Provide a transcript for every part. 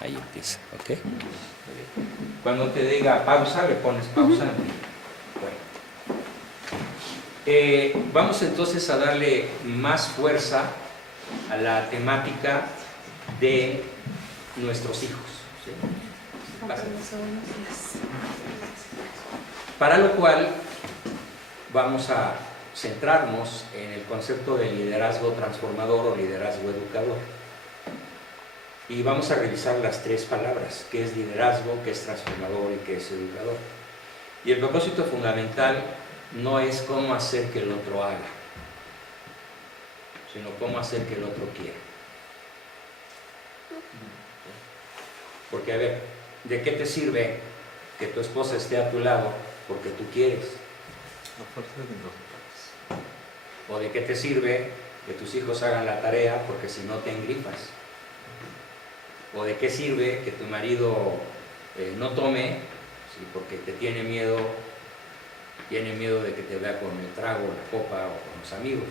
Ahí empieza, ¿ok? Cuando te diga pausa, le pones pausa. Bueno. Vamos entonces a darle más fuerza a la temática de nuestros hijos. ¿Sí? Para lo cual vamos a centrarnos en el concepto de liderazgo transformador o liderazgo educador. Y vamos a revisar las tres palabras, qué es liderazgo, qué es transformador y qué es educador. Y el propósito fundamental no es cómo hacer que el otro haga, sino cómo hacer que el otro quiera. Porque, a ver, ¿de qué te sirve que tu esposa esté a tu lado porque tú quieres? ¿O de qué te sirve que tus hijos hagan la tarea porque si no te engrifas? ¿O de qué sirve que tu marido no tome, ¿sí? Porque te tiene miedo de que te vea con el trago, la copa o con los amigos?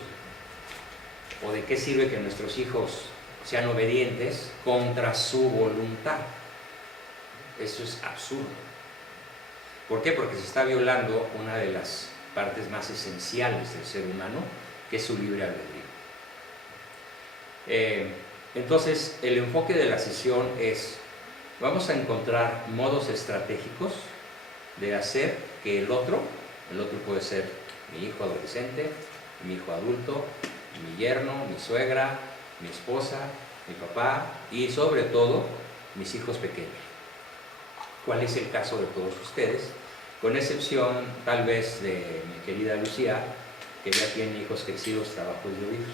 ¿O de qué sirve que nuestros hijos sean obedientes contra su voluntad? Eso es absurdo. ¿Por qué? Porque se está violando una de las partes más esenciales del ser humano, que es su libre albedrío. Entonces, el enfoque de la sesión es, vamos a encontrar modos estratégicos de hacer que el otro puede ser mi hijo adolescente, mi hijo adulto, mi yerno, mi suegra, mi esposa, mi papá y sobre todo mis hijos pequeños. ¿Cuál es el caso de todos ustedes? Con excepción tal vez de mi querida Lucía, que ya tiene hijos crecidos, trabajos de oír.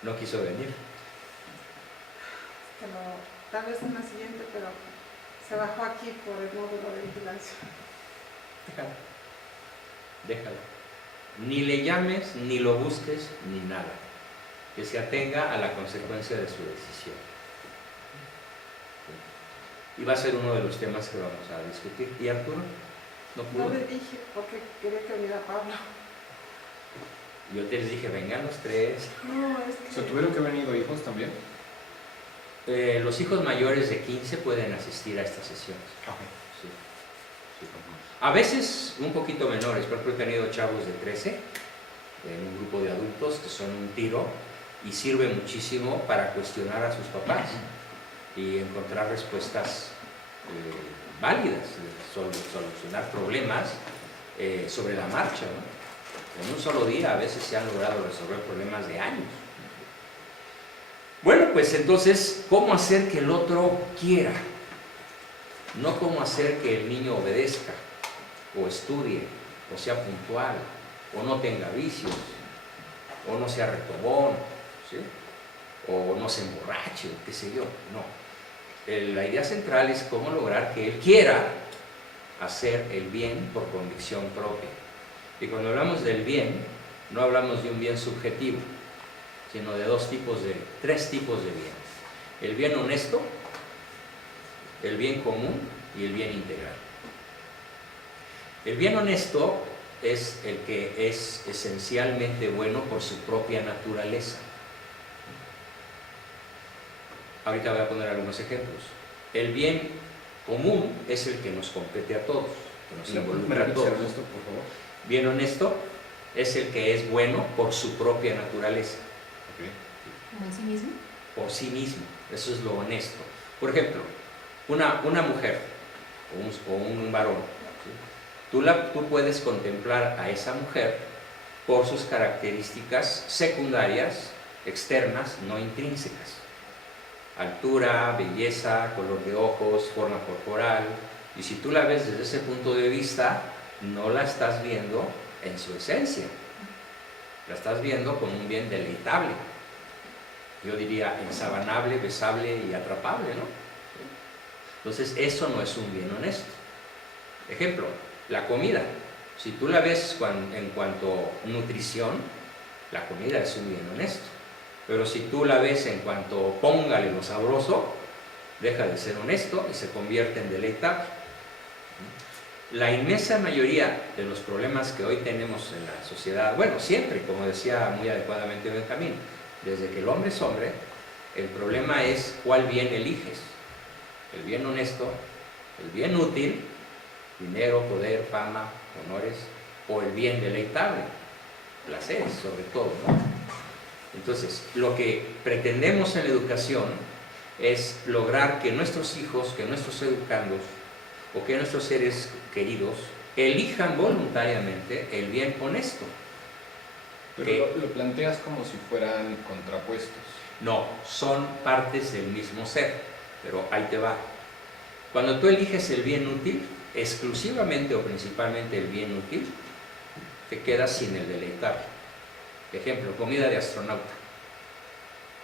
No quiso venir. Tal vez en la siguiente, pero se bajó aquí por el módulo de vigilancia. Déjalo. Ni le llames, ni lo busques, ni nada. Que se atenga a la consecuencia de su decisión. Y va a ser uno de los temas que vamos a discutir. ¿Y Arturo? ¿No pudo? No le dije porque quería que viniera Pablo. Yo te les dije, vengan los tres. No, es que... ¿Se tuvieron que venido hijos también? Los hijos mayores de 15 pueden asistir a estas sesiones. Sí. Sí. A veces un poquito menores, por ejemplo he tenido chavos de 13 en un grupo de adultos que son un tiro y sirve muchísimo para cuestionar a sus papás y encontrar respuestas válidas, solucionar problemas sobre la marcha, ¿no? En un solo día a veces se han logrado resolver problemas de años. Bueno, pues entonces, ¿cómo hacer que el otro quiera? No cómo hacer que el niño obedezca, o estudie, o sea puntual, o no tenga vicios, o no sea retobón, ¿sí? O no se emborrache, qué sé yo. No. La idea central es cómo lograr que él quiera hacer el bien por convicción propia. Y cuando hablamos del bien, no hablamos de un bien subjetivo, sino de tres tipos de bien. El bien honesto, el bien común y el bien integral. El bien honesto es el que es esencialmente bueno por su propia naturaleza. Ahorita voy a poner algunos ejemplos. El bien común es el que nos compete a todos, que nos involucra a todos. Esto, por favor? Bien honesto es el que es bueno por su propia naturaleza. ¿Como en sí mismo? Por sí mismo, eso es lo honesto. Por ejemplo, una mujer o un varón, ¿sí? Tú puedes contemplar a esa mujer por sus características secundarias, externas, no intrínsecas. Altura, belleza, color de ojos, forma corporal. Y si tú la ves desde ese punto de vista, no la estás viendo en su esencia. La estás viendo como un bien deleitable. Yo diría ensabanable, besable y atrapable, ¿no? Entonces, eso no es un bien honesto. Ejemplo, la comida. Si tú la ves en cuanto a nutrición, la comida es un bien honesto. Pero si tú la ves en cuanto póngale lo sabroso, deja de ser honesto y se convierte en deleitable. La inmensa mayoría de los problemas que hoy tenemos en la sociedad, bueno, siempre, como decía muy adecuadamente Benjamín, desde que el hombre es hombre, El problema es cuál bien eliges. El bien honesto, el bien útil, dinero, poder, fama, honores, o el bien deleitable, placeres sobre todo, ¿no? Entonces, lo que pretendemos en la educación es lograr que nuestros hijos, que nuestros educandos o que nuestros seres queridos elijan voluntariamente el bien honesto. Pero lo planteas como si fueran contrapuestos. No, son partes del mismo ser, pero ahí te va. Cuando tú eliges el bien útil, exclusivamente o principalmente el bien útil, te quedas sin el deleitable. Ejemplo, comida de astronauta.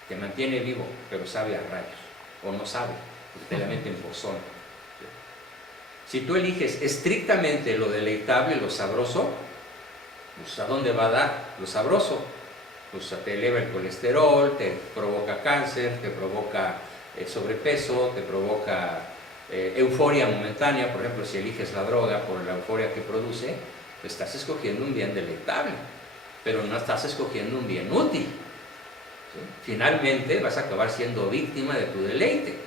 Te mantiene vivo, pero sabe a rayos. O no sabe, porque te la meten por zona. Si tú eliges estrictamente lo deleitable, lo sabroso, pues ¿a dónde va a dar lo sabroso? Pues te eleva el colesterol, te provoca cáncer, te provoca sobrepeso, te provoca euforia momentánea. Por ejemplo, si eliges la droga por la euforia que produce, pues estás escogiendo un bien deleitable, pero no estás escogiendo un bien útil. ¿Sí? Finalmente vas a acabar siendo víctima de tu deleite.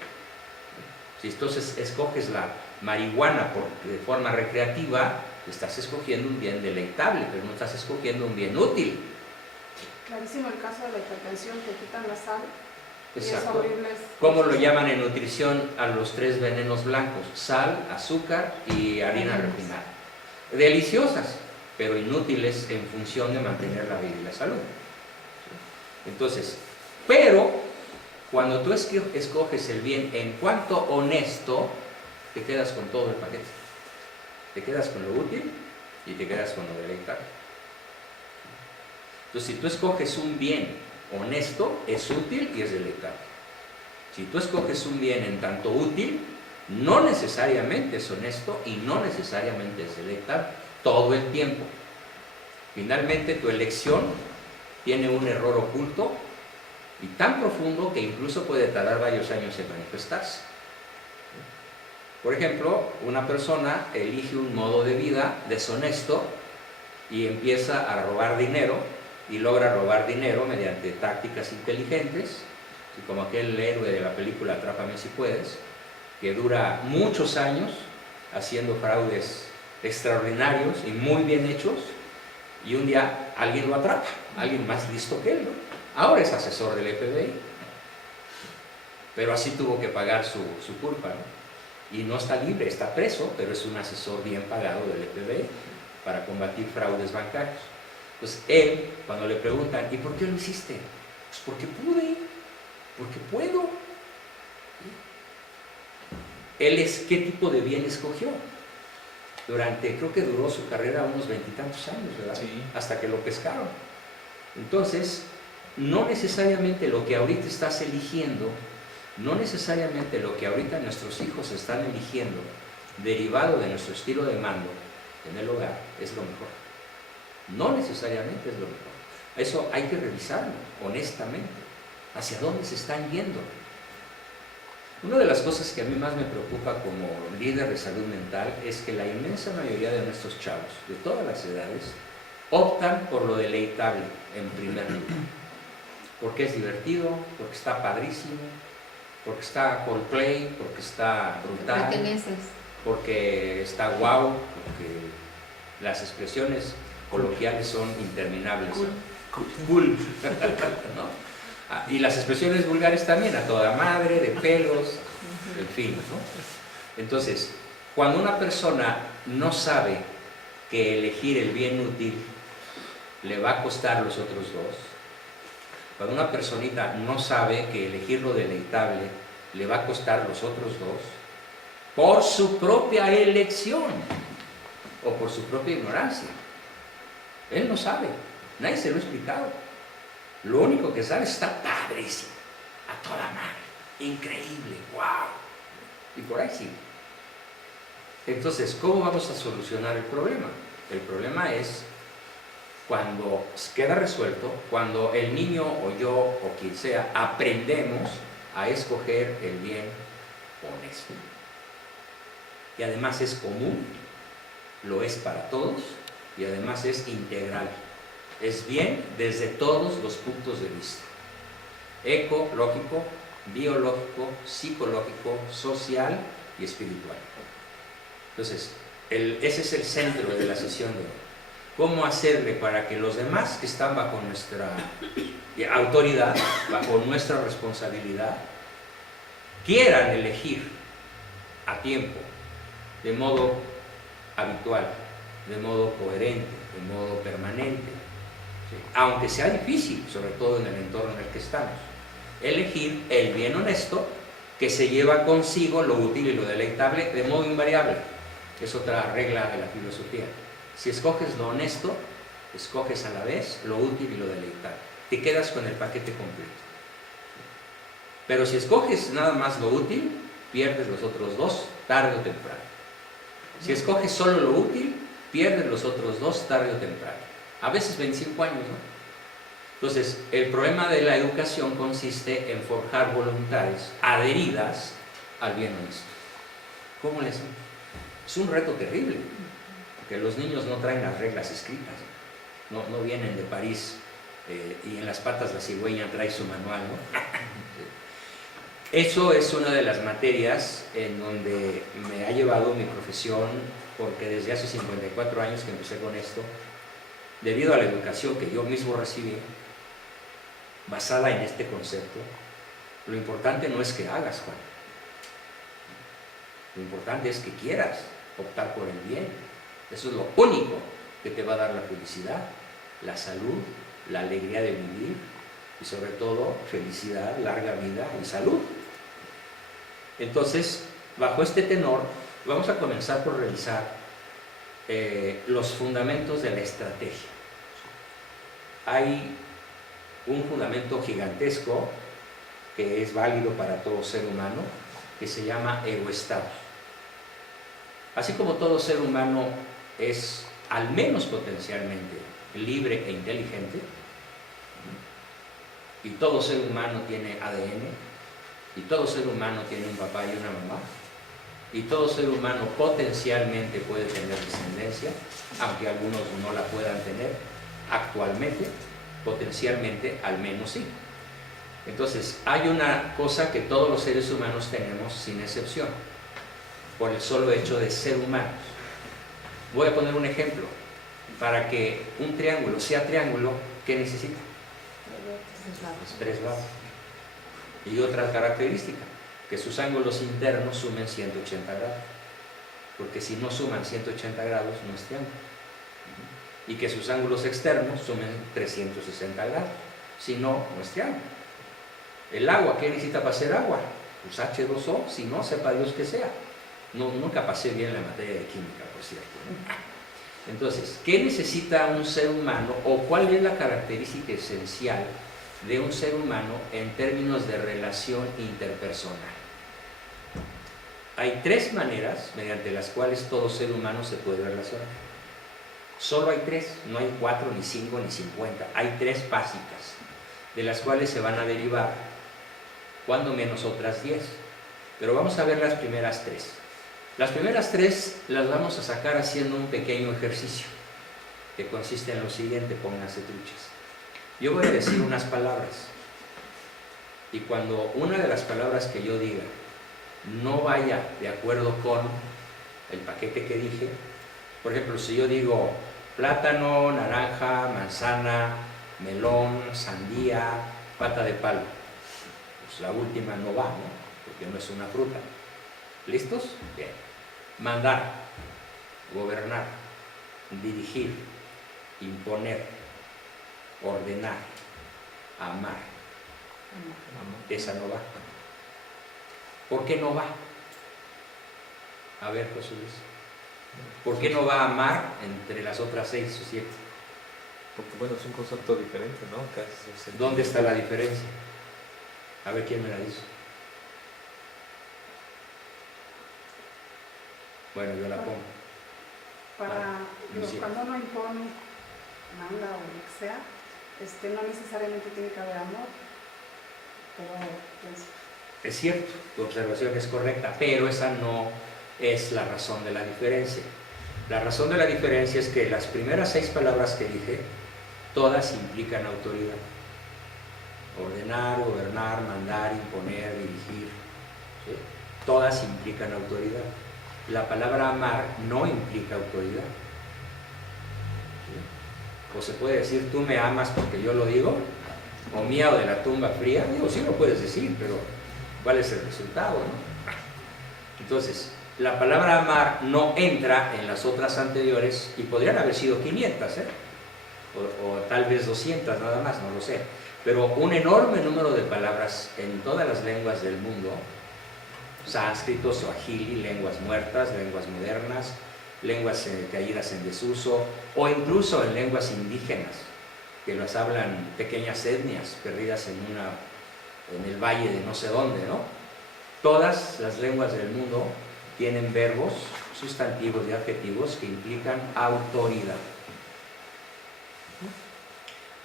Si entonces escoges la marihuana de forma recreativa, estás escogiendo un bien deleitable, pero no estás escogiendo un bien útil. Clarísimo el caso de la hipertensión, que quitan la sal. Exacto. Y es horrible. ¿Cómo lo llaman en nutrición a los 3 venenos blancos? Sal, azúcar y harina refinada. Deliciosas, pero inútiles en función de mantener la vida y la salud. Entonces, pero cuando tú escoges el bien en cuanto honesto, te quedas con todo el paquete. Te quedas con lo útil y te quedas con lo deleitable. Entonces, si tú escoges un bien honesto, es útil y es deleitable. Si tú escoges un bien en tanto útil, no necesariamente es honesto y no necesariamente es deleitable, todo el tiempo. Finalmente, tu elección tiene un error oculto y tan profundo que incluso puede tardar varios años en manifestarse. Por ejemplo, una persona elige un modo de vida deshonesto y empieza a robar dinero y logra robar dinero mediante tácticas inteligentes, y como aquel héroe de la película Atrápame si puedes, que dura muchos años haciendo fraudes extraordinarios y muy bien hechos, y un día alguien lo atrapa, alguien más listo que él, ¿no? Ahora es asesor del FBI, pero así tuvo que pagar su culpa, ¿no? Y no está libre, está preso, pero es un asesor bien pagado del FBI para combatir fraudes bancarios. Pues él, cuando le preguntan, ¿y por qué lo hiciste? Pues porque pude, porque puedo. Él es, ¿qué tipo de bien escogió? Creo que duró su carrera unos 20 y tantos años, ¿verdad? Sí. Hasta que lo pescaron. Entonces, no necesariamente lo que ahorita estás eligiendo, no necesariamente lo que ahorita nuestros hijos están eligiendo, derivado de nuestro estilo de mando en el hogar, es lo mejor. No necesariamente es lo mejor. Eso hay que revisarlo honestamente. ¿Hacia dónde se están yendo? Una de las cosas que a mí más me preocupa como líder de salud mental es que la inmensa mayoría de nuestros chavos, de todas las edades, optan por lo deleitable en primer lugar. Porque es divertido, porque está padrísimo, porque está Coldplay, porque está brutal, porque está guau, porque las expresiones coloquiales son interminables. Cool. ¿No? Y las expresiones vulgares también, a toda madre, de pelos, en fin, ¿no? Entonces, cuando una persona no sabe que elegir el bien útil le va a costar los otros dos, cuando una personita no sabe que elegir lo deleitable le va a costar los otros dos, por su propia elección o por su propia ignorancia, él no sabe, nadie se lo ha explicado. Lo único que sabe es está padrísimo, a toda madre, increíble, wow. Y por ahí sí. Entonces, ¿cómo vamos a solucionar el problema? El problema es cuando queda resuelto, cuando el niño o yo o quien sea aprendemos a escoger el bien honesto. Y además es común, lo es para todos y además es integral. Es bien desde todos los puntos de vista. Ecológico, biológico, psicológico, social y espiritual. Entonces, ese es el centro de la sesión de hoy. ¿Cómo hacerle para que los demás que están bajo nuestra autoridad, bajo nuestra responsabilidad, quieran elegir a tiempo, de modo habitual, de modo coherente, de modo permanente, ¿sí? Aunque sea difícil, sobre todo en el entorno en el que estamos, elegir el bien honesto que se lleva consigo lo útil y lo deleitable de modo invariable. Es otra regla de la filosofía. Si escoges lo honesto, escoges a la vez lo útil y lo deleitable. Te quedas con el paquete completo. Pero si escoges nada más lo útil, pierdes los otros dos tarde o temprano. Si escoges solo lo útil, pierdes los otros dos tarde o temprano. A veces 25 años, ¿no? Entonces, el problema de la educación consiste en forjar voluntades adheridas al bien honesto. ¿Cómo le hacemos? Es un reto terrible, porque los niños no traen las reglas escritas, no vienen de París y en las patas la cigüeña trae su manual, ¿no? Eso es una de las materias en donde me ha llevado mi profesión, porque desde hace 54 años que empecé con esto, debido a la educación que yo mismo recibí, basada en este concepto, lo importante no es que hagas, Juan. Lo importante es que quieras optar por el bien. Eso es lo único que te va a dar la felicidad, la salud, la alegría de vivir y sobre todo felicidad, larga vida y salud. Entonces, bajo este tenor, vamos a comenzar por revisar los fundamentos de la estrategia. Hay un fundamento gigantesco que es válido para todo ser humano, que se llama egoestado. Así como todo ser humano es al menos potencialmente libre e inteligente, y todo ser humano tiene ADN, y todo ser humano tiene un papá y una mamá, y todo ser humano potencialmente puede tener descendencia, aunque algunos no la puedan tener actualmente, potencialmente al menos sí. Entonces, hay una cosa que todos los seres humanos tenemos sin excepción, por el solo hecho de ser humanos. Voy a poner un ejemplo. Para que un triángulo sea triángulo, ¿qué necesita? Tres lados. Y otra característica, que sus ángulos internos sumen 180 grados. Porque si no suman 180 grados, no es triángulo. Y que sus ángulos externos sumen 360 grados. Si no, no es triángulo. El agua, ¿qué necesita para hacer agua? Pues H2O, si no, sepa Dios que sea. Nunca pasé bien la materia de química, por cierto, ¿no? Entonces, ¿qué necesita un ser humano o cuál es la característica esencial de un ser humano en términos de relación interpersonal? Hay tres maneras mediante las cuales todo ser humano se puede relacionar. Solo hay tres, no hay 4, ni 5, ni 50. Hay tres básicas, de las cuales se van a derivar, cuando menos otras 10. Pero vamos a ver las primeras tres. Las primeras tres las vamos a sacar haciendo un pequeño ejercicio, que consiste en lo siguiente, pónganse truchas. Yo voy a decir unas palabras, y cuando una de las palabras que yo diga no vaya de acuerdo con el paquete que dije, por ejemplo, si yo digo plátano, naranja, manzana, melón, sandía, pata de palo, pues la última no va, ¿no? Porque no es una fruta. ¿Listos? Bien. Mandar, gobernar, dirigir, imponer, ordenar, amar. Esa no va. ¿Por qué no va? A ver, José Luis. ¿Por qué no va a amar entre las otras 6 o 7? Porque bueno, es un concepto diferente, ¿no? ¿Dónde está la diferencia? A ver quién me la dice. Bueno, yo la pongo. Cuando uno impone, manda o lo que sea, no necesariamente tiene que haber amor, pero pues... Es cierto, tu observación es correcta, pero esa no es la razón de la diferencia. La razón de la diferencia es que las primeras 6 palabras que dije, todas implican autoridad. ordenar, gobernar, mandar, imponer, dirigir, ¿sí? Todas implican autoridad. La palabra amar no implica autoridad, ¿sí? O se puede decir, tú me amas porque yo lo digo, o mía o de la tumba fría. Digo, sí lo puedes decir, pero ¿cuál es el resultado, no? Entonces, la palabra amar no entra en las otras anteriores, y podrían haber sido 500, o tal vez 200 nada más, no lo sé, pero un enorme número de palabras en todas las lenguas del mundo, sánscrito, suajili, lenguas muertas, lenguas modernas, lenguas caídas en desuso, o incluso en lenguas indígenas, que las hablan pequeñas etnias perdidas en el valle de no sé dónde, ¿no? Todas las lenguas del mundo tienen verbos, sustantivos y adjetivos que implican autoridad.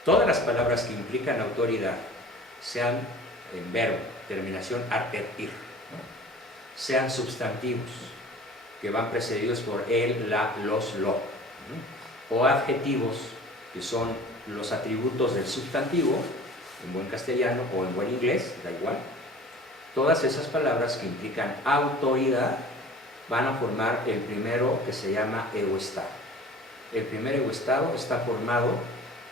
Todas las palabras que implican autoridad, sean en verbo, terminación artertir, ¿no? Sean sustantivos, que van precedidos por el, la, los, lo, ¿no? O adjetivos, que son los atributos del sustantivo, en buen castellano o en buen inglés, da igual. Todas esas palabras que implican autoridad van a formar el primero, que se llama egoestado. El primer egoestado está formado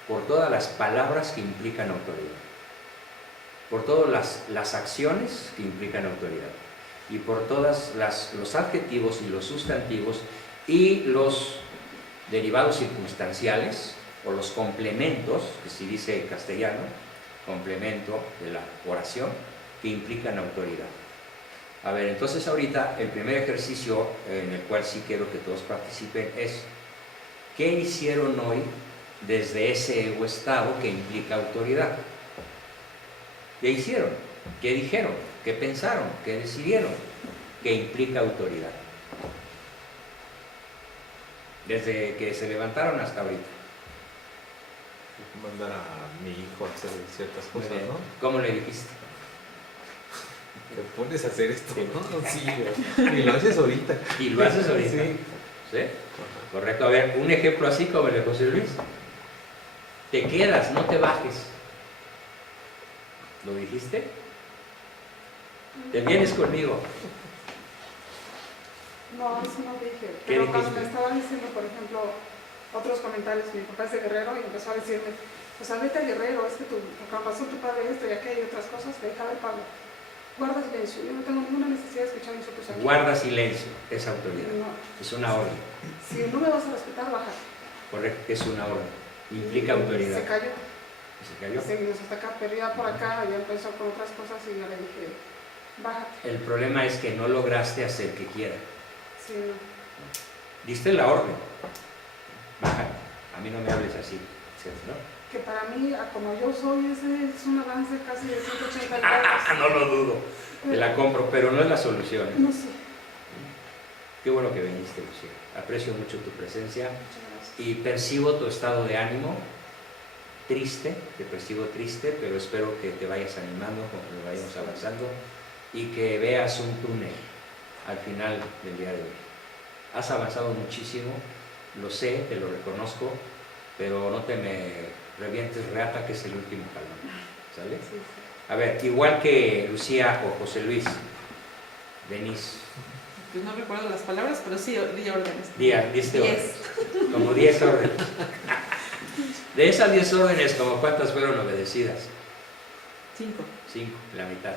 por todas las palabras que implican autoridad, por todas las acciones que implican autoridad, y por todos los adjetivos y los sustantivos y los derivados circunstanciales, o los complementos, que se dice en castellano, complemento de la oración, que implican autoridad. A ver, entonces ahorita el primer ejercicio en el cual sí quiero que todos participen es: ¿qué hicieron hoy desde ese ego estado que implica autoridad? ¿Qué hicieron? ¿Qué dijeron? ¿Qué pensaron? ¿Qué decidieron? ¿Qué implica autoridad? Desde que se levantaron hasta ahorita. Mandar a mi hijo a hacer ciertas cosas, ¿no? ¿Cómo le dijiste? Te pones a hacer esto, ¿no? Sí, y lo haces ahorita. Y lo haces ahorita. Sí. ¿Sí? Correcto. A ver, un ejemplo así como el de José Luis. Te quedas, no te bajes. ¿Lo dijiste? Te vienes conmigo. No, eso no dije. ¿Qué Pero cuando dijiste? me estaban diciendo, por ejemplo, otros comentarios, mi papá es de Guerrero y empezó a decirme, pues vete a Guerrero, es que con razón tu padre esto y aquello y otras cosas, te deja ver, Pablo. Guarda silencio, yo no tengo ninguna necesidad de escuchar insultos aquí. Guarda silencio, es autoridad. No. Es una orden. Si no me vas a respetar, baja. Correcto, es una orden. Implica autoridad. Se cayó. ¿Se cayó? Seguimos hasta acá, pero ya por acá ya empezó con otras cosas y yo le dije, bájate. El problema es que no lograste hacer que quiera. Sí, no. Diste la orden. Baja. A mí no me hables así. ¿Cierto? ¿No? Que para mí, como yo soy, ese es un avance casi de 180 grados. No lo dudo. Te la compro, pero no es la solución. No sé. Qué bueno que viniste, Lucía. Aprecio mucho tu presencia Muchas gracias. y percibo tu estado de ánimo triste, te percibo triste, pero espero que te vayas animando conforme vayamos avanzando y que veas un túnel al final del día de hoy. Has avanzado muchísimo, lo sé, te lo reconozco, pero no te me revientes reata, que es el último jalón. ¿Sale? Sí, sí. A ver, igual que Lucía o José Luis, venís. Pues no recuerdo las palabras, pero sí di órdenes. Diste 10. órdenes. Como 10 órdenes. De esas 10 órdenes, ¿como cuántas fueron obedecidas? 5. 5, la mitad.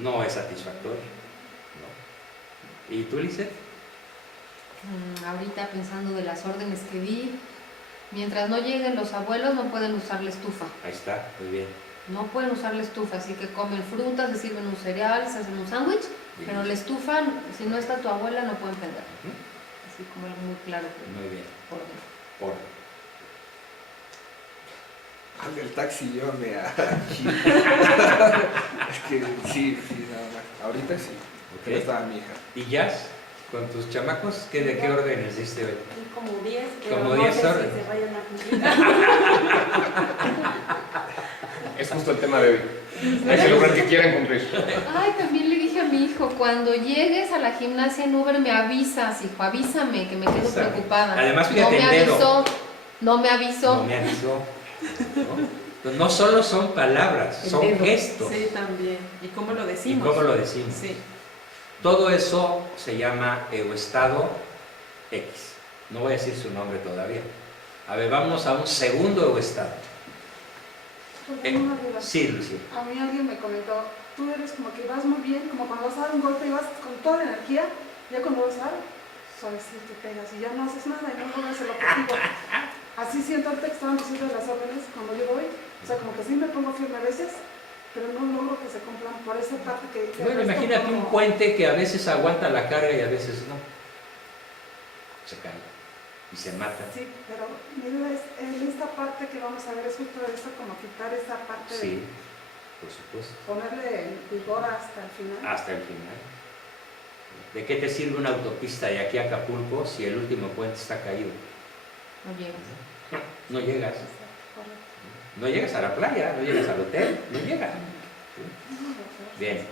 No es satisfactorio. No. ¿Y tú, Lisette? Ahorita pensando de las órdenes que di, mientras no lleguen los abuelos no pueden usar la estufa. Ahí está, muy bien. No pueden usar la estufa, así que comen frutas, se sirven un cereal, se hacen un sándwich, pero la estufa, si no está tu abuela, no pueden prender. Ujú. Así como algo muy claro. Muy bien. Orden. Orden. El taxi, llévame a aquí. Es que sí, nada más. Ahorita sí, porque no Ok. estaba mi hija. ¿Y Jazz? ¿Con tus chamacos? ¿De qué órdenes diste hoy? Como 10, pero Como no 10 sé órdenes. si se vayan a cumplir. Es justo el tema de hoy. Hay que lograr que quieran cumplir. Ay, también le dije a mi hijo, cuando llegues a la gimnasia en Uber me avisas, hijo, avísame, que me quedo Exacto. preocupada. Además, no fíjate me el dedo. avisó, no me avisó. No me avisó. ¿No? Entonces, no solo son palabras, El son dedo. gestos. Sí, también. ¿Y cómo lo ¿Y decimos? cómo lo decimos? Sí. Todo eso se llama egoestado X. No voy a decir su nombre todavía. A ver, vamos a un segundo egoestado. Tengo una duda. Sí, Lucía. A mí alguien me comentó, tú eres como que vas muy bien, como cuando vas a dar un golpe y vas con toda la energía, ya cuando vas a dar, suavecito te pegas y ya no haces nada y no logras el objetivo. Así siento ahorita que estaban diciendo las órdenes cuando yo doy, o sea, como que sí me pongo firme a veces, pero no logro que se cumplan por esa parte que... Bueno, resto imagínate un como- puente que a veces aguanta la carga y a veces no. Se cae y se mata. Sí, pero mi duda es, en esta parte que vamos a ver es justo esto, como quitar esa parte Sí, por supuesto. de ponerle vigor hasta el final. Hasta el final. ¿De qué te sirve una autopista de aquí a Acapulco si el último puente está caído? No llegas. No llegas. Correcto. No llegas a la playa, no llegas al hotel, no llegas. Bien.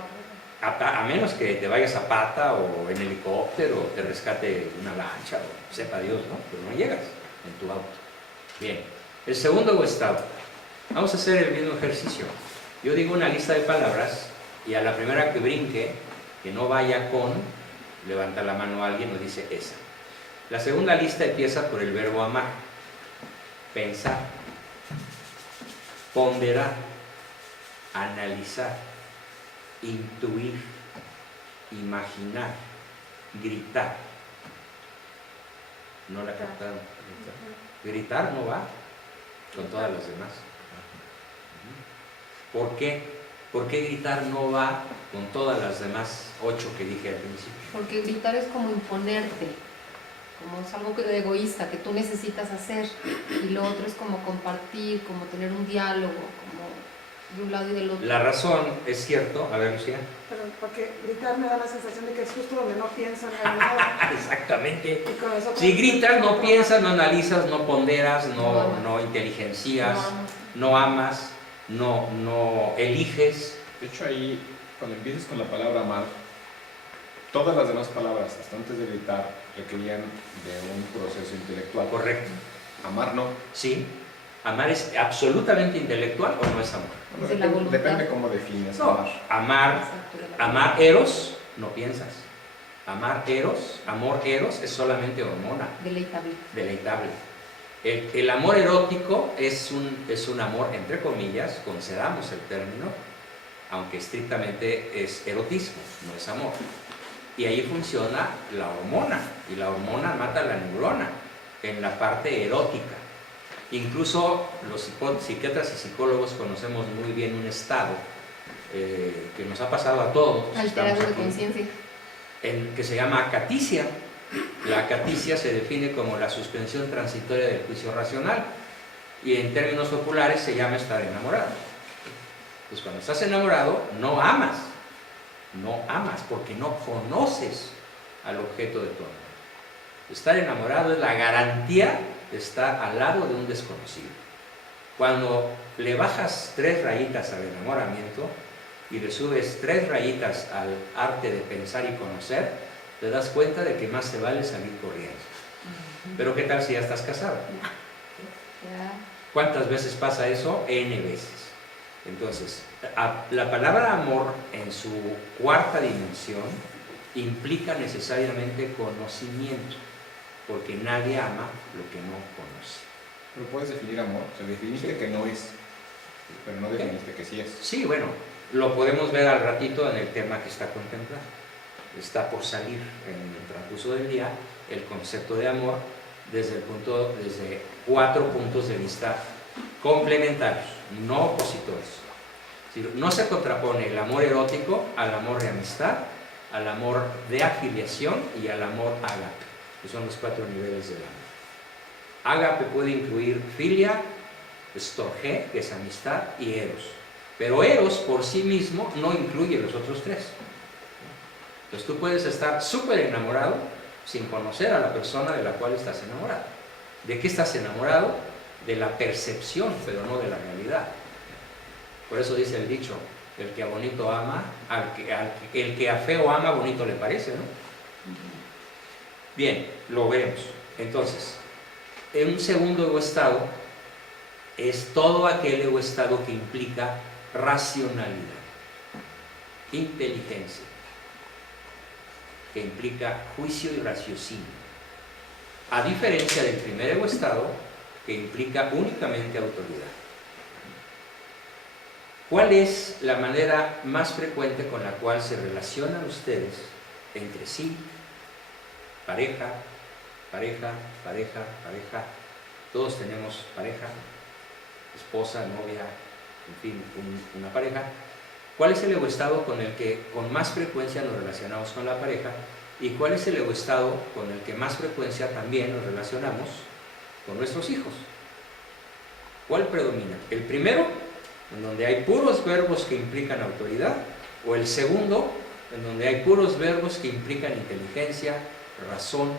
A menos que te vayas a pata o en helicóptero o te rescate una lancha o sepa Dios, ¿no? Pero no llegas en tu auto. Bien. El segundo estado. Vamos a hacer el mismo ejercicio. Yo digo una lista de palabras y a la primera que brinque, que no vaya con, levanta la mano a alguien o dice esa. La segunda lista empieza por el verbo amar. Pensar, ponderar, analizar, intuir, imaginar, gritar. No la captaron. Gritar no va con todas las demás. ¿Por qué? ¿Por qué gritar no va con todas las demás 8 que dije al principio? Porque gritar es como imponerte, como es algo egoísta que tú necesitas hacer, y lo otro es como compartir, como tener un diálogo, como de un lado y del otro. La razón es cierto, a ver Lucía. Pero porque gritar me da la sensación de que es justo donde no pienso, no hay nada. Exactamente. Y con eso Si como- gritas, no piensas, no analizas, no ponderas, No amas. no inteligencias, No, no amas, no eliges. De hecho, ahí, cuando empieces con la palabra amar, todas las demás palabras, hasta antes de gritar, requerían de un proceso intelectual. Correcto. Amar no. Sí. ¿Amar es absolutamente intelectual o no es amor? Es de la voluntad. Depende cómo defines No. amar. Exacto, de la- Amar eros, no piensas. Amar eros, amor eros es solamente hormona, Deleitable. deleitable. El amor erótico es un amor, entre comillas, concedamos el término, aunque estrictamente es erotismo, no es amor. Y ahí funciona la hormona, y la hormona mata la neurona en la parte erótica. Incluso los psiquiatras y psicólogos conocemos muy bien un estado que nos ha pasado a todos. Alterado estamos de aquí, conciencia. que se llama acaticia. La acaticia se define como la suspensión transitoria del juicio racional y en términos populares se llama estar enamorado. Pues cuando estás enamorado no amas porque no conoces al objeto de tu amor. Estar enamorado es la garantía de estar al lado de un desconocido. Cuando le bajas 3 rayitas al enamoramiento y le subes 3 rayitas al arte de pensar y conocer, te das cuenta de que más se vale salir corriendo. Pero ¿qué tal si ya estás casado? Ya. ¿Cuántas veces pasa eso? N veces. Entonces, la palabra amor en su cuarta dimensión implica necesariamente conocimiento, porque nadie ama lo que no conoce. Pero puedes definir amor. O sea, definiste que no es, pero no definiste que sí es. Sí, bueno, lo podemos ver al ratito en el tema que está contemplado. Está por salir en el transcurso del día el concepto de amor desde 4 puntos de vista complementarios, no opositores. No se contrapone el amor erótico al amor de amistad, al amor de afiliación y al amor ágape, que son los 4 niveles del amor. Ágape puede incluir filia, storge, que es amistad, y eros. Pero eros por sí mismo no incluye los otros 3. Entonces tú puedes estar súper enamorado sin conocer a la persona de la cual estás enamorado. ¿De qué estás enamorado? De la percepción, pero no de la realidad. Por eso dice el dicho, el que a bonito ama, el que a feo ama, bonito le parece, ¿no? Bien, lo vemos. Entonces, en un segundo estado, es todo aquel ego estado que implica racionalidad, inteligencia, que implica juicio y raciocinio, a diferencia del primer ego estado que implica únicamente autoridad. ¿Cuál es la manera más frecuente con la cual se relacionan ustedes entre sí? Pareja, pareja, pareja, pareja. Todos tenemos pareja, esposa, novia, en fin, una pareja. ¿Cuál es el ego estado con el que con más frecuencia nos relacionamos con la pareja? ¿Y cuál es el ego estado con el que más frecuencia también nos relacionamos con nuestros hijos? ¿Cuál predomina? ¿El primero, en donde hay puros verbos que implican autoridad? ¿O el segundo, en donde hay puros verbos que implican inteligencia, razón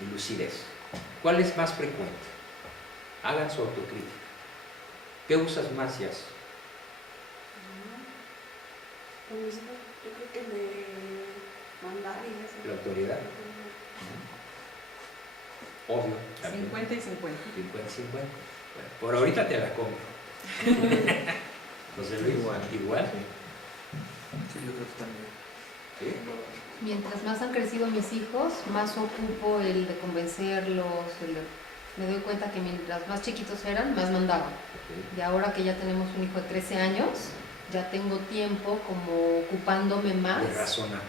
y lucidez? ¿Cuál es más frecuente? Hagan su autocrítica. ¿Qué usas más, Yas? Pues yo creo que de mandar y eso. ¿La autoridad? Obvio. También. 50 y 50. 50-50. Bueno, por ahorita te la compro. José Luis, igual. Sí, yo creo que también. ¿Sí? Mientras más han crecido mis hijos, más ocupo el de convencerlos. Me doy cuenta que mientras más chiquitos eran, más mandaban. Ok. Y ahora que ya tenemos un hijo de 13 años, ya tengo tiempo como ocupándome más. De razonar.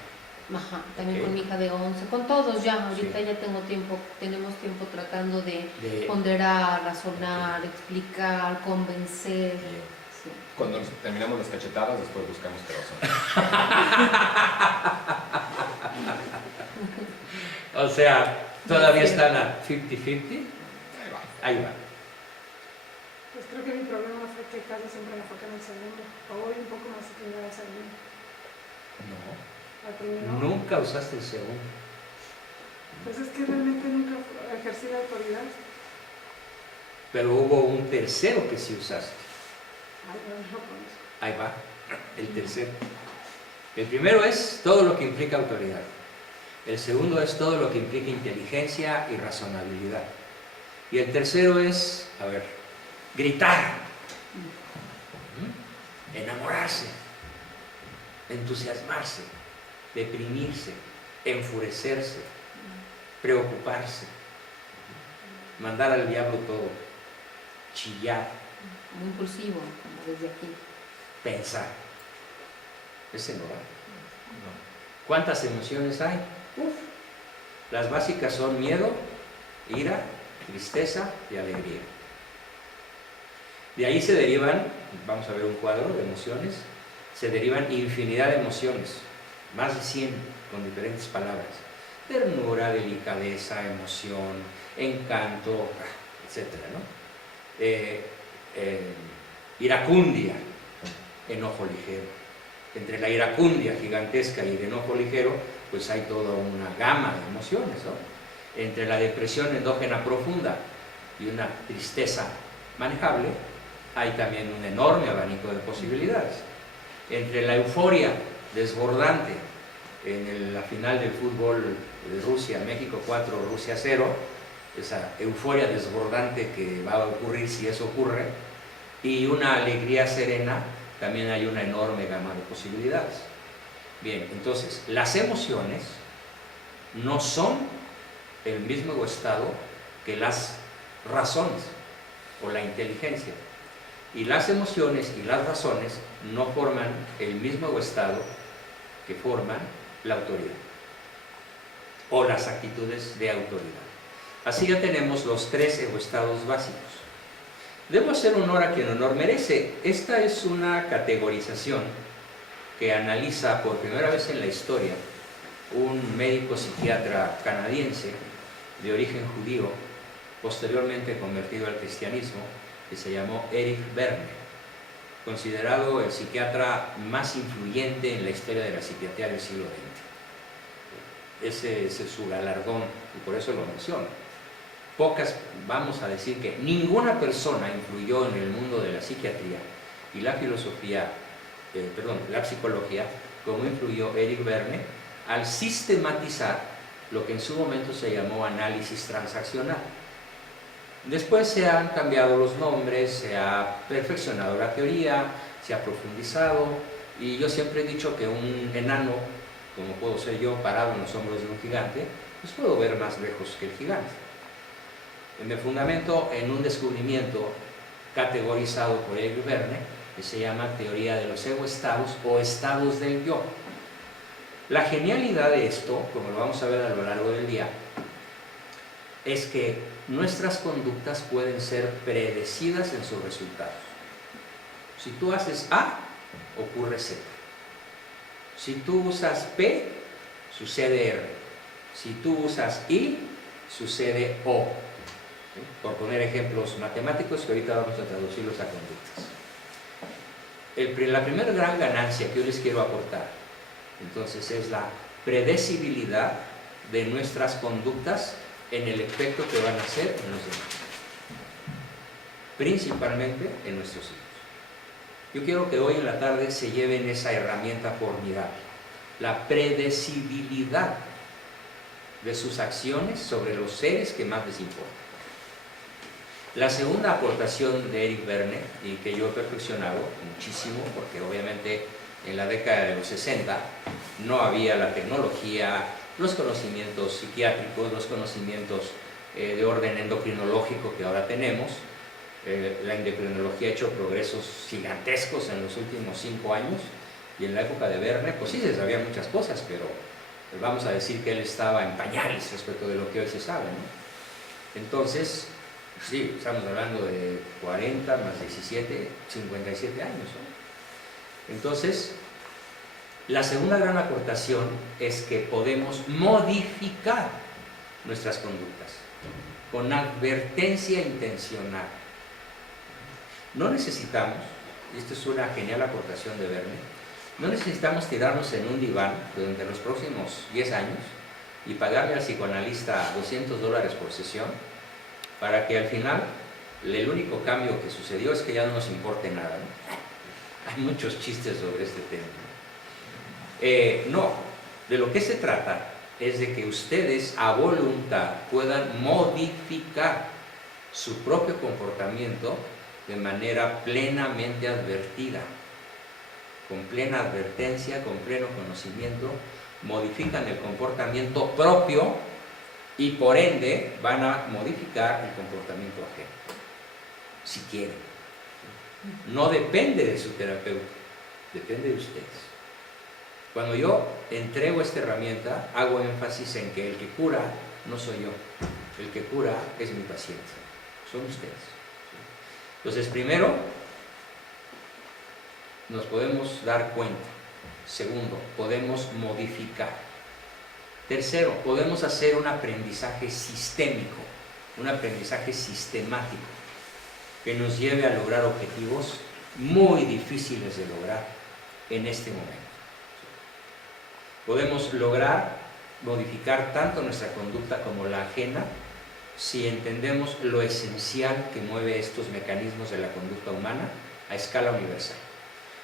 Ajá, también Ok. con mi hija de 11, con todos ya. Ahorita Sí. ya tenemos tiempo tratando de De- ponderar, razonar, explicar, convencer. Bien. Sí. Cuando terminamos las cachetadas, después buscamos qué razón. O sea, todavía están a 50-50. Ahí va. Ahí va. Pues creo que mi problema fue que casi siempre me enfoqué en el segundo. O voy un poco más inclinada al segundo. No. Al primero. Nunca usaste el segundo. Pues es que realmente nunca ejercí la autoridad. Pero hubo un tercero que sí usaste. Ay, no, no conozco. Ahí va. El tercero. El primero es todo lo que implica autoridad. El segundo es todo lo que implica inteligencia y razonabilidad. Y el tercero es, a ver, gritar, enamorarse, entusiasmarse, deprimirse, enfurecerse, preocuparse, mandar al diablo todo, chillar, Muy impulsivo, como desde aquí. pensar. Ese no va. No. ¿Cuántas emociones hay? Uf. Las básicas son miedo, ira, tristeza y alegría. De ahí se derivan, vamos a ver un cuadro de emociones, se derivan infinidad de emociones, más de 100 con diferentes palabras. Ternura, delicadeza, emoción, encanto, etcétera, ¿no? Iracundia, enojo ligero. Entre la iracundia gigantesca y el enojo ligero, pues hay toda una gama de emociones, ¿no? Entre la depresión endógena profunda y una tristeza manejable, hay también un enorme abanico de posibilidades. Entre la euforia desbordante en la final del fútbol de Rusia, México 4, Rusia 0, esa euforia desbordante que va a ocurrir si eso ocurre, y una alegría serena, también hay una enorme gama de posibilidades. Bien, entonces, las emociones no son el mismo estado que las razones o la inteligencia. Y las emociones y las razones no forman el mismo estado que forman la autoridad o las actitudes de autoridad. Así ya tenemos los tres egoestados básicos. Debo hacer honor a quien honor merece. Esta es una categorización que analiza por primera vez en la historia un médico psiquiatra canadiense de origen judío, posteriormente convertido al cristianismo, que se llamó Eric Berne, considerado el psiquiatra más influyente en la historia de la psiquiatría del siglo XX. Ese es su galardón y por eso lo menciono. Pocas, vamos a decir que ninguna persona influyó en el mundo de la psiquiatría y la filosofía, la psicología, como influyó Eric Berne al sistematizar lo que en su momento se llamó análisis transaccional. Después se han cambiado los nombres, se ha perfeccionado la teoría, se ha profundizado, y yo siempre he dicho que un enano, como puedo ser yo, parado en los hombros de un gigante, pues puedo ver más lejos que el gigante. Me fundamento en un descubrimiento categorizado por Eric Verne, que se llama teoría de los ego-estados o estados del yo. La genialidad de esto, como lo vamos a ver a lo largo del día, es que nuestras conductas pueden ser predecidas en sus resultados. Si tú haces A, ocurre Z. Si tú usas P, sucede R. Si tú usas I, sucede O. ¿Sí? Por poner ejemplos matemáticos que ahorita vamos a traducirlos a conductas. La primera gran ganancia que yo les quiero aportar, entonces, es la predecibilidad de nuestras conductas en el efecto que van a hacer en los demás, principalmente en nuestros hijos. Yo quiero que hoy en la tarde se lleven esa herramienta formidable, la predecibilidad de sus acciones sobre los seres que más les importan. La segunda aportación de Eric Verne, y que yo he perfeccionado muchísimo, porque obviamente en la década de los 60 no había la tecnología, los conocimientos psiquiátricos, los conocimientos de orden endocrinológico que ahora tenemos. La endocrinología ha hecho progresos gigantescos en los últimos 5 años, y en la época de Verne, pues sí se sabían muchas cosas, pero vamos a decir que él estaba en pañales respecto de lo que hoy se sabe, ¿no? Entonces, sí, estamos hablando de 40 más 17, 57 años, ¿no? Entonces, la segunda gran aportación es que podemos modificar nuestras conductas con advertencia intencional. No necesitamos, y esto es una genial aportación de Verne, no necesitamos tirarnos en un diván durante los próximos 10 años y pagarle al psicoanalista $200 por sesión para que al final el único cambio que sucedió es que ya no nos importe nada, ¿no? Hay muchos chistes sobre este tema. No, de lo que se trata es de que ustedes a voluntad puedan modificar su propio comportamiento de manera plenamente advertida, con plena advertencia, con pleno conocimiento, modifican el comportamiento propio y por ende van a modificar el comportamiento ajeno, si quieren. No depende de su terapeuta, depende de ustedes. Cuando yo entrego esta herramienta, hago énfasis en que el que cura no soy yo, el que cura es mi paciente, son ustedes. Entonces, primero, nos podemos dar cuenta. Segundo, podemos modificar. Tercero, podemos hacer un aprendizaje sistémico, un aprendizaje sistemático, que nos lleve a lograr objetivos muy difíciles de lograr en este momento. Podemos lograr modificar tanto nuestra conducta como la ajena si entendemos lo esencial que mueve estos mecanismos de la conducta humana a escala universal.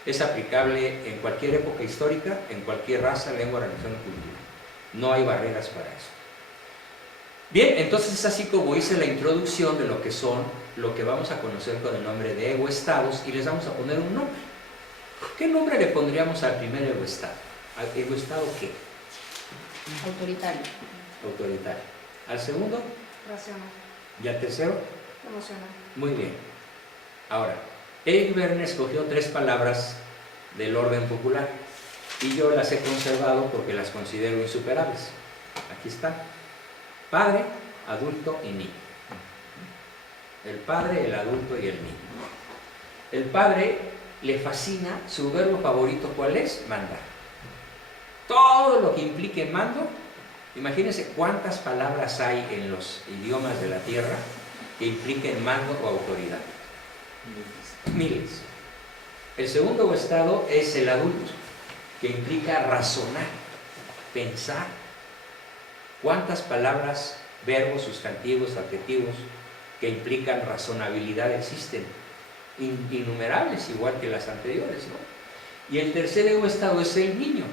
Es aplicable en cualquier época histórica, en cualquier raza, lengua, religión o cultura. No hay barreras para eso. Bien, entonces es así como hice la introducción de lo que son, lo que vamos a conocer con el nombre de ego-estados, y les vamos a poner un nombre. ¿Qué nombre le pondríamos al primer ego-estado? ¿Al ego-estado qué? Autoritario. Autoritario. ¿Al segundo? Racional, ¿Y al tercero? emocional. Muy bien. Ahora, Eric Verne escogió 3 palabras del orden popular y yo las he conservado porque las considero insuperables. Aquí están: padre, adulto y niño. El padre, el adulto y el niño. El padre le fascina, su verbo favorito, ¿cuál es? Mandar. Todo lo que implique mando. Imagínense cuántas palabras hay en los idiomas de la tierra que impliquen mando o autoridad. Miles. El segundo estado es el adulto, que implica razonar, pensar. ¿Cuántas palabras, verbos, sustantivos, adjetivos que implican razonabilidad existen? Innumerables, igual que las anteriores, ¿no? Y el tercer estado es el niño,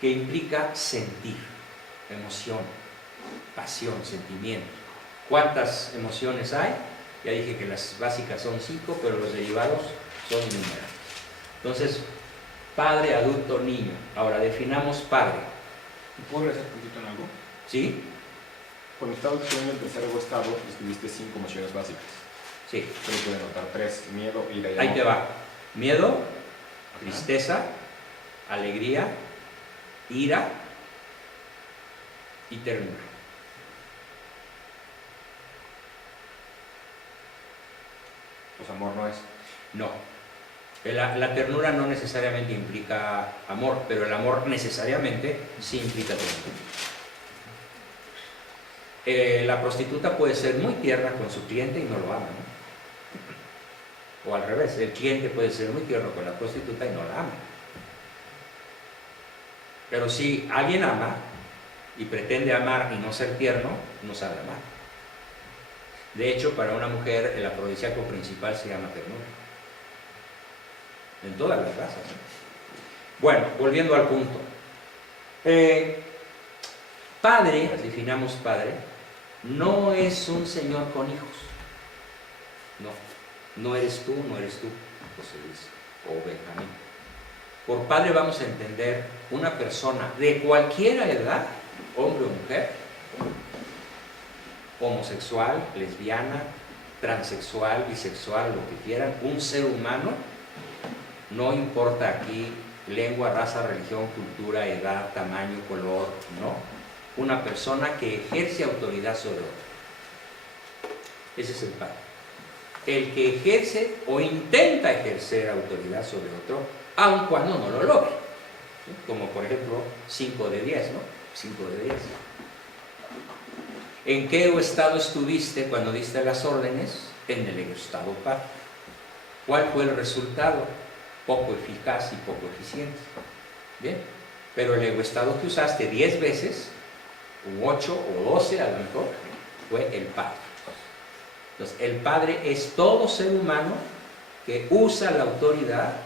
que implica sentir, emoción, pasión, sentimiento. ¿Cuántas emociones hay? Ya dije que las básicas son 5, pero los derivados son innumerables. Entonces, padre, adulto, niño. Ahora, definamos padre. ¿Puedo regresar un poquito en algo? ¿Sí? Cuando estaba estudiando el tercer estado, escribiste 5 emociones básicas. Sí. Solo pude anotar 3, miedo, ira y amor. Ahí te va. Miedo, tristeza, alegría, ira y ternura. Pues amor no es. No. La ternura no necesariamente implica amor, pero el amor necesariamente sí implica ternura. La prostituta puede ser muy tierna con su cliente y no lo ama, ¿no? O al revés, el cliente puede ser muy tierno con la prostituta y no la ama. Pero si alguien ama y pretende amar y no ser tierno, no sabe amar. De hecho, para una mujer el afrodisíaco principal se llama ternura. En todas las razas. Bueno, volviendo al punto. Padre, definamos padre, no es un señor con hijos. No eres tú, José Luis o Benjamín. Por padre vamos a entender una persona de cualquier edad, hombre o mujer, homosexual, lesbiana, transexual, bisexual, lo que quieran, un ser humano, no importa aquí lengua, raza, religión, cultura, edad, tamaño, color, no. Una persona que ejerce autoridad sobre otro. Ese es el padre. El que ejerce o intenta ejercer autoridad sobre otro, aun cuando no lo logre. ¿Sí? Como por ejemplo 5 de 10, ¿no? 5 de 10. ¿En qué estado estuviste cuando diste las órdenes? En el estado padre. ¿Cuál fue el resultado? Poco eficaz y poco eficiente. Bien, pero el egoestado que usaste 10 veces, u 8 o 12 a lo mejor, fue el padre. Entonces, el padre es todo ser humano que usa la autoridad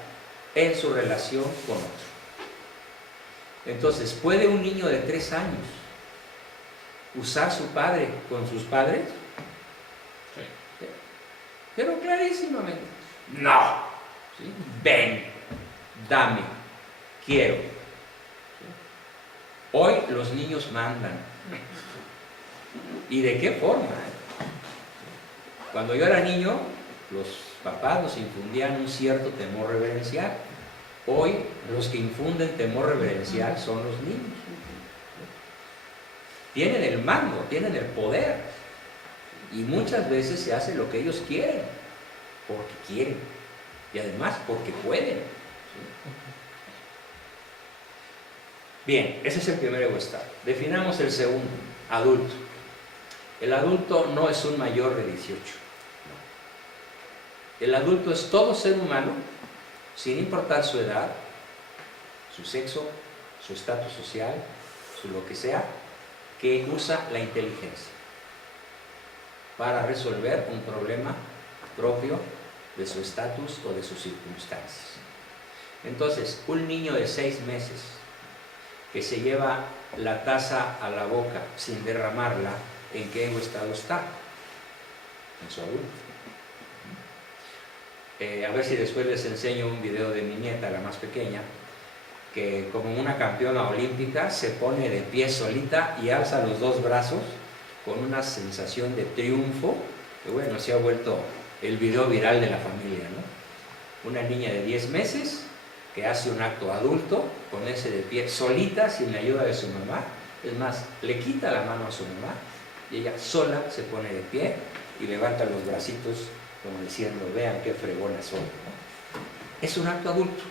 en su relación con otro. Entonces, ¿puede un niño de 3 años usar su padre con sus padres? Sí. Pero clarísimamente. No. ¿Sí? Ven, dame, quiero. ¿Sí? Hoy los niños mandan. ¿Y de qué forma? Cuando yo era niño, los papás nos infundían un cierto temor reverencial. Hoy los que infunden temor reverencial son los niños. Tienen el mando, tienen el poder. Y muchas veces se hace lo que ellos quieren, porque quieren. Y además porque pueden. Bien, ese es el primer egoestado. Definamos el segundo, adulto. El adulto no es un mayor de 18. El adulto es todo ser humano, sin importar su edad, su sexo, su estatus social, su lo que sea, que usa la inteligencia para resolver un problema propio de su estatus o de sus circunstancias. Entonces, un niño de 6 meses que se lleva la taza a la boca sin derramarla, ¿en qué estado está? En su adulto. A ver si después les enseño un video de mi nieta, la más pequeña, que como una campeona olímpica se pone de pie solita y alza los 2 brazos con una sensación de triunfo, que bueno, se ha vuelto el video viral de la familia, ¿no? Una niña de 10 meses que hace un acto adulto, ponerse de pie solita, sin la ayuda de su mamá. Es más, le quita la mano a su mamá y ella sola se pone de pie y levanta los bracitos como diciendo, vean qué fregona soy, ¿no? Es un acto adulto,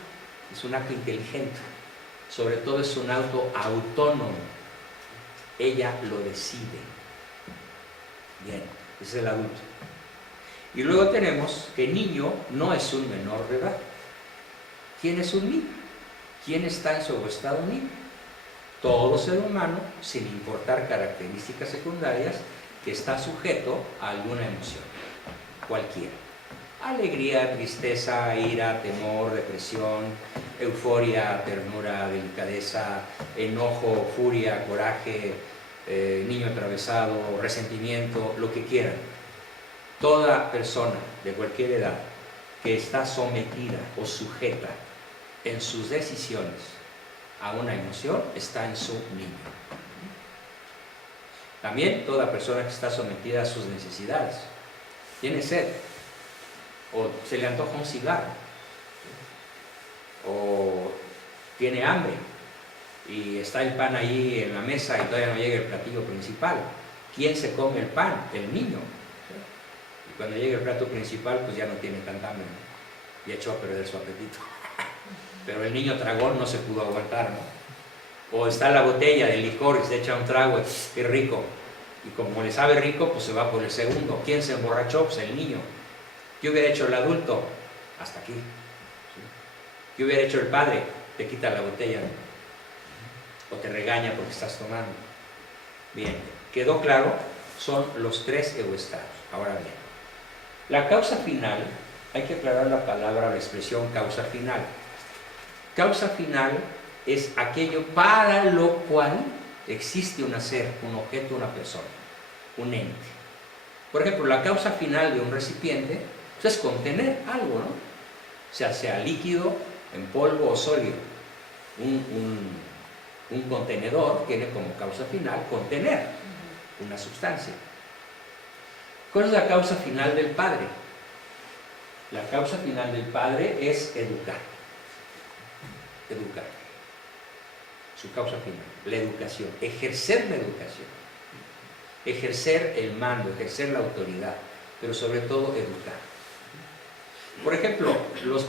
es un acto inteligente, sobre todo es un acto autónomo. Ella lo decide. Bien, ese es el adulto. Y luego tenemos que niño no es un menor de edad. ¿Quién es un niño? ¿Quién está en su estado niño? Todo ser humano, sin importar características secundarias, que está sujeto a alguna emoción, cualquiera. Alegría, tristeza, ira, temor, depresión, euforia, ternura, delicadeza, enojo, furia, coraje, niño atravesado, resentimiento, lo que quieran. Toda persona de cualquier edad que está sometida o sujeta en sus decisiones a una emoción está en su niño. También toda persona que está sometida a sus necesidades. Tiene sed, o se le antoja un cigarro, o tiene hambre y está el pan ahí en la mesa y todavía no llega el platillo principal. ¿Quién se come el pan? El niño. Y cuando llega el plato principal, pues ya no tiene tanta hambre, ¿no? Y echó a perder su apetito. Pero el niño tragón no se pudo aguantar, ¿no? O está la botella de licor y se echa un trago, qué rico. Y como le sabe rico, pues se va por el segundo. ¿Quién se emborrachó? Pues el niño. ¿Qué hubiera hecho el adulto? Hasta aquí. ¿Sí? ¿Qué hubiera hecho el padre? Te quita la botella, ¿no? O te regaña porque estás tomando. Bien, ¿quedó claro? Son los tres egoestados. Ahora bien, la causa final, hay que aclarar la palabra, la expresión causa final. Causa final es aquello para lo cual existe un ser, un objeto, una persona, un ente. Por ejemplo, la causa final de un recipiente pues, es contener algo, ¿no? O sea líquido, en polvo o sólido. Un contenedor tiene como causa final contener una sustancia. ¿Cuál es la causa final del Padre? La causa final del Padre es educar. Educar. Su causa final, la educación, ejercer la educación, ejercer el mando, ejercer la autoridad, pero sobre todo educar. Por ejemplo,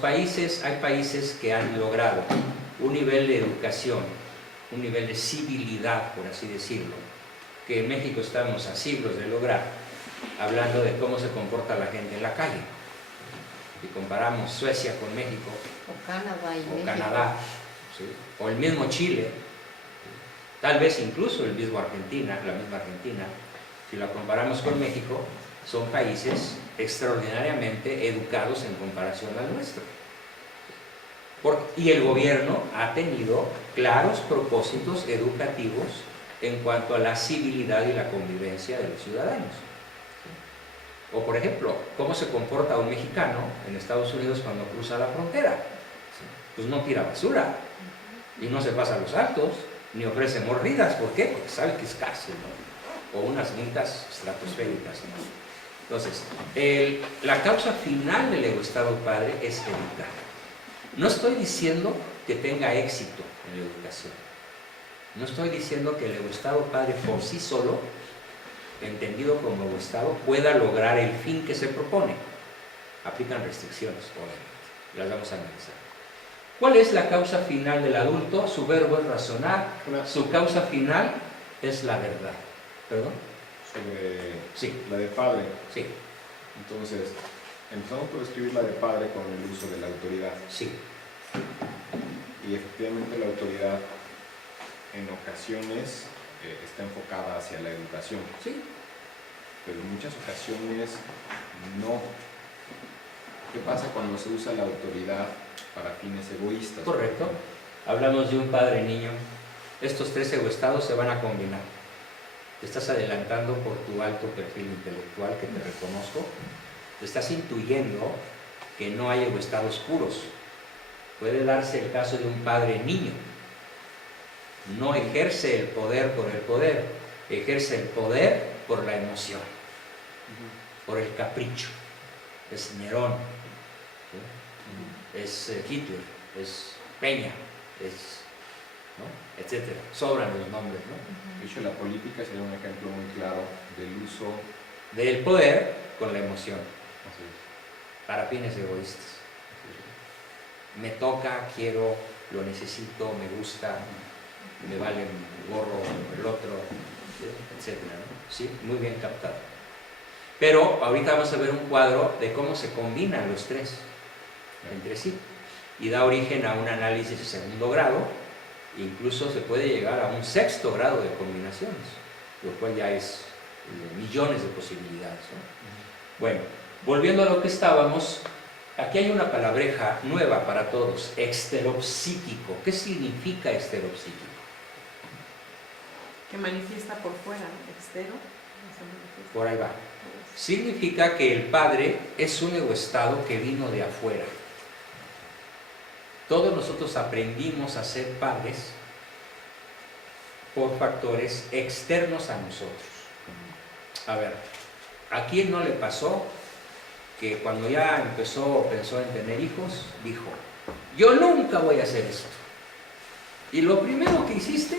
hay países que han logrado un nivel de educación, un nivel de civilidad, por así decirlo, que en México estamos a siglos de lograr, hablando de cómo se comporta la gente en la calle. Si comparamos Suecia con México, O Canadá y o México. Canadá, ¿sí? O el mismo Chile, tal vez incluso el mismo Argentina, la misma Argentina, si la comparamos con México, son países extraordinariamente educados en comparación al nuestro. Y el gobierno ha tenido claros propósitos educativos en cuanto a la civilidad y la convivencia de los ciudadanos. O por ejemplo, cómo se comporta un mexicano en Estados Unidos cuando cruza la frontera. Pues no tira basura y no se pasa a los altos, ni ofrece mordidas. ¿Por qué? Porque sabe que es cárcel, ¿no? O unas multas estratosféricas, ¿no? Entonces, la causa final del egoestado padre es educar. No estoy diciendo que tenga éxito en la educación. No estoy diciendo que el egoestado padre por sí solo, entendido como egoestado, pueda lograr el fin que se propone. Aplican restricciones, obviamente. Las vamos a analizar. ¿Cuál es la causa final del adulto? Su verbo es razonar. Su causa final es la verdad. ¿Perdón? Sobre Sí. la de padre. Sí, Entonces, empezamos por escribir la de padre con el uso de la autoridad. sí. Y efectivamente la autoridad en ocasiones está enfocada hacia la educación, Sí. pero en muchas ocasiones no. ¿Qué pasa cuando se usa la autoridad para fines egoístas? Correcto. Hablamos de un padre niño. Estos tres egoestados se van a combinar. Te estás adelantando por tu alto perfil intelectual, que te reconozco. Te estás intuyendo que no hay egoestados puros. Puede darse el caso de un padre niño. No ejerce el poder por el poder, ejerce el poder por la emoción, por el capricho. Es Nerón, ¿sí? Es Hitler, es Peña, ¿no? Etcétera. Sobran los nombres, ¿no? De hecho, la política sería un ejemplo muy claro del uso Del poder con la emoción, para fines egoístas. Me toca, quiero, lo necesito, me gusta, me vale un gorro, el otro, etcétera, ¿no? Sí, muy bien captado. Pero ahorita vamos a ver un cuadro de cómo se combinan los tres entre sí y da origen a un análisis de segundo grado. Incluso se puede llegar a un sexto grado de combinaciones, lo cual ya es millones de posibilidades, ¿no? Bueno, volviendo a lo que estábamos, aquí hay una palabreja nueva para todos, exteropsíquico. ¿Qué significa exteropsíquico? que manifiesta por fuera, extero, se manifiesta. Por ahí va. Significa que el Padre es un estado que vino de afuera. Todos nosotros aprendimos a ser padres por factores externos a nosotros. A ver, ¿a quién no le pasó que cuando ya pensó en tener hijos, dijo, yo nunca voy a hacer esto? Y lo primero que hiciste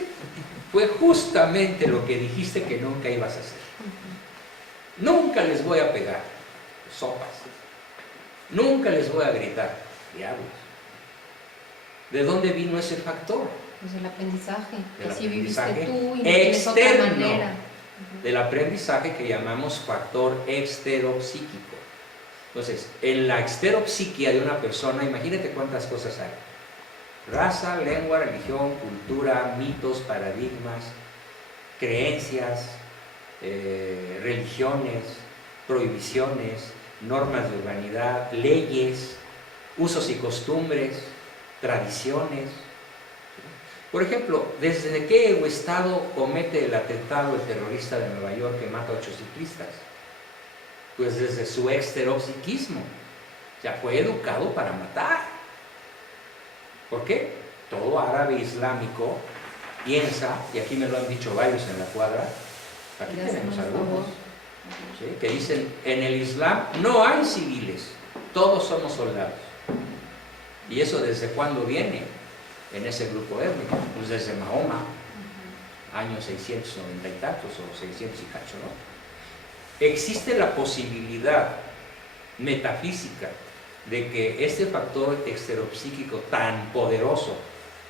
fue justamente lo que dijiste que nunca ibas a hacer. Nunca les voy a pegar, sopas. Nunca les voy a gritar, diablos. ¿De dónde vino ese factor? Pues el aprendizaje, que El así aprendizaje viviste tú y no tienes otra externo. manera. Del aprendizaje que llamamos factor exteropsíquico. Entonces, en la exteropsiquia de una persona, imagínate cuántas cosas hay. Raza, lengua, religión, cultura, mitos, paradigmas, creencias, religiones, prohibiciones, normas de urbanidad, leyes, usos y costumbres, tradiciones. Por ejemplo, ¿desde qué estado comete el atentado el terrorista de Nueva York que mata a 8 ciclistas? Pues desde su exteropsiquismo. O sea, fue educado para matar. ¿Por qué? Todo árabe islámico piensa, y aquí me lo han dicho varios en la cuadra, aquí Ya tenemos hacemos algunos, favor. ¿sí? Que dicen, en el Islam no hay civiles, todos somos soldados. ¿Y eso desde cuándo viene en ese grupo étnico? Pues desde Mahoma, años 690 y tantos, o 600 y cacho, ¿no? Existe la posibilidad metafísica de que este factor exteropsíquico tan poderoso,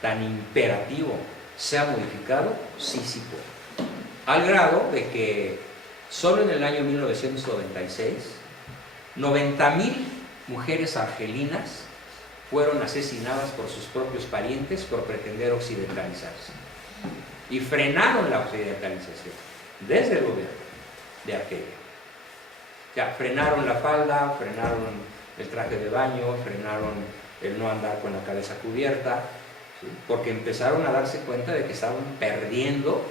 tan imperativo, sea modificado. Sí, sí puede. Al grado de que solo en el año 1996, 90,000 mujeres argelinas fueron asesinadas por sus propios parientes por pretender occidentalizarse. Y frenaron la occidentalización desde el gobierno de Argelia. Ya, frenaron la falda, frenaron el traje de baño, frenaron el no andar con la cabeza cubierta, ¿sí? Porque empezaron a darse cuenta de que estaban perdiendo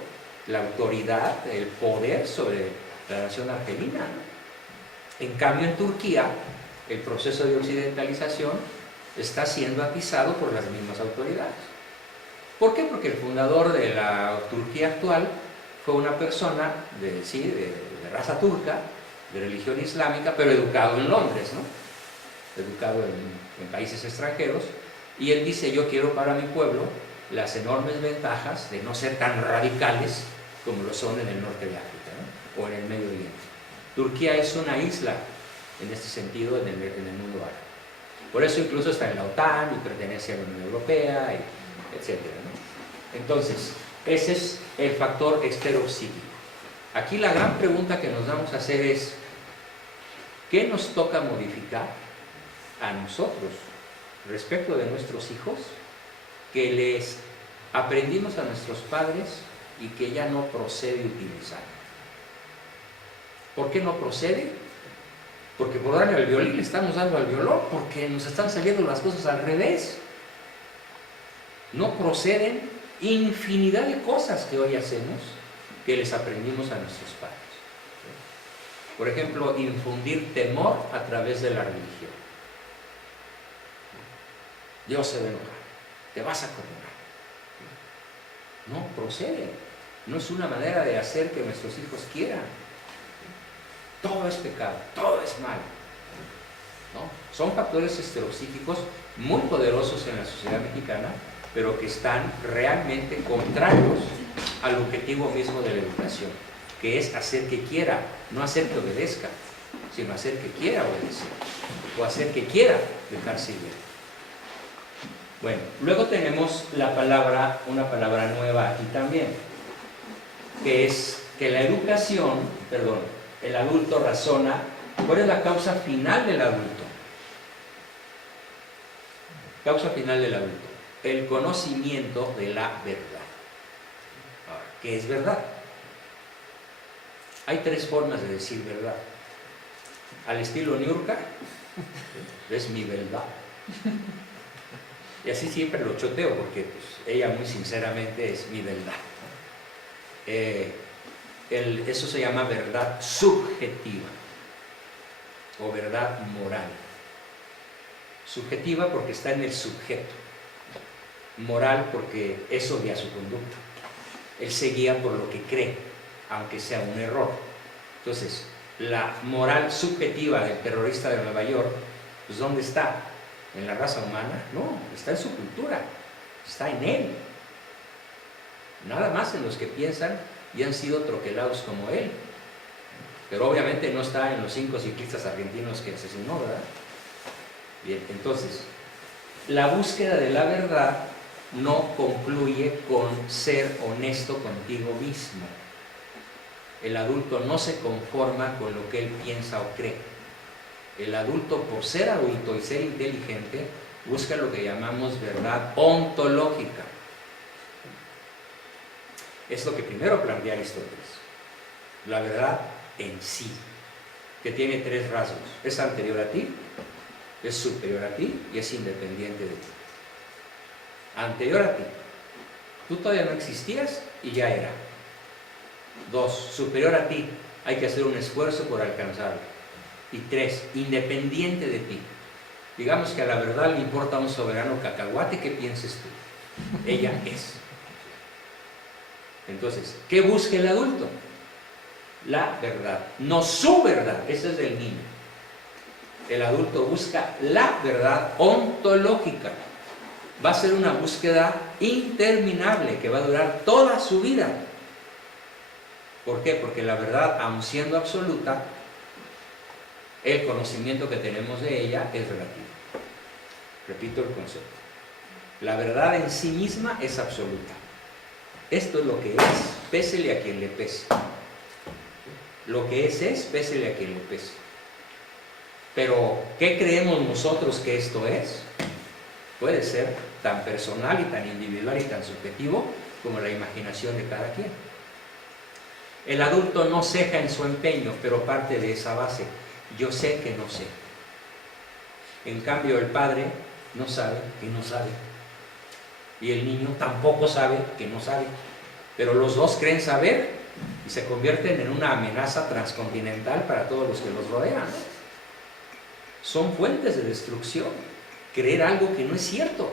la autoridad, el poder sobre la nación argelina. En cambio, en Turquía, el proceso de occidentalización está siendo atizado por las mismas autoridades. ¿Por qué? Porque el fundador de la Turquía actual fue una persona de raza turca, de religión islámica, pero educado en Londres, ¿no? Educado en países extranjeros, y él dice, yo quiero para mi pueblo las enormes ventajas de no ser tan radicales como lo son en el norte de África, ¿no? O en el Medio Oriente. Turquía es una isla, en este sentido, en el mundo árabe. Por eso incluso está en la OTAN y pertenece a la Unión Europea, etc., ¿no? Entonces, ese es el factor exteropsíquico. Aquí la gran pregunta que nos vamos a hacer es, ¿qué nos toca modificar a nosotros respecto de nuestros hijos que les aprendimos a nuestros padres y que ya no procede utilizar? ¿Por qué no procede? Porque por darle al violín le estamos dando al violón, porque nos están saliendo las cosas al revés. No proceden infinidad de cosas que hoy hacemos que les aprendimos a nuestros padres. Por ejemplo, infundir temor a través de la religión. Dios se va a enojar, te vas a condenar. No procede, no es una manera de hacer que nuestros hijos quieran. Todo es pecado, todo es malo, ¿no? Son factores exteropsíquicos muy poderosos en la sociedad mexicana, pero que están realmente contrarios al objetivo mismo de la educación, que es hacer que quiera, no hacer que obedezca, sino hacer que quiera obedecer, o hacer que quiera dejarse guiar. Bueno, luego tenemos una palabra nueva aquí también, que es que la educación, el adulto razona. ¿Cuál es la causa final del adulto? Causa final del adulto: el conocimiento de la verdad. Ahora, ¿qué es verdad? Hay 3 formas de decir verdad. Al estilo Niurka, es mi verdad. Y así siempre lo choteo, porque pues, ella muy sinceramente es mi verdad. eso se llama verdad subjetiva o verdad moral. Subjetiva porque está en el sujeto, moral porque eso guía su conducta. Él se guía por lo que cree, aunque sea un error. Entonces, la moral subjetiva del terrorista de Nueva York, pues ¿dónde está? ¿En la raza humana? No, está en su cultura, está en él. Nada más en los que piensan y han sido troquelados como él. Pero obviamente no está en los 5 ciclistas argentinos que asesinó, ¿verdad? Bien, entonces, la búsqueda de la verdad no concluye con ser honesto contigo mismo. El adulto no se conforma con lo que él piensa o cree. El adulto, por ser adulto y ser inteligente, busca lo que llamamos verdad ontológica. Es lo que primero plantea Aristóteles. La verdad en sí, que tiene 3 rasgos. Es anterior a ti, es superior a ti y es independiente de ti. Anterior a ti. Tú todavía no existías y ya era. 2, superior a ti. Hay que hacer un esfuerzo por alcanzarlo. Y 3, independiente de ti. Digamos que a la verdad le importa a un soberano cacahuate, ¿qué pienses tú? Ella es. Entonces, ¿qué busca el adulto? La verdad, no su verdad. Ese es del niño. El adulto busca la verdad ontológica. Va a ser una búsqueda interminable que va a durar toda su vida. ¿Por qué? Porque la verdad, aun siendo absoluta, el conocimiento que tenemos de ella es relativo. Repito el concepto. La verdad en sí misma es absoluta. Esto es lo que es, pésele a quien le pese. Lo que es, pésele a quien le pese. Pero, ¿qué creemos nosotros que esto es? Puede ser tan personal y tan individual y tan subjetivo como la imaginación de cada quien. El adulto no ceja en su empeño, pero parte de esa base. Yo sé que no sé. En cambio, el padre no sabe que no sabe. Y el niño tampoco sabe que no sabe. Pero los dos creen saber y se convierten en una amenaza transcontinental para todos los que los rodean. Son fuentes de destrucción. Creer algo que no es cierto.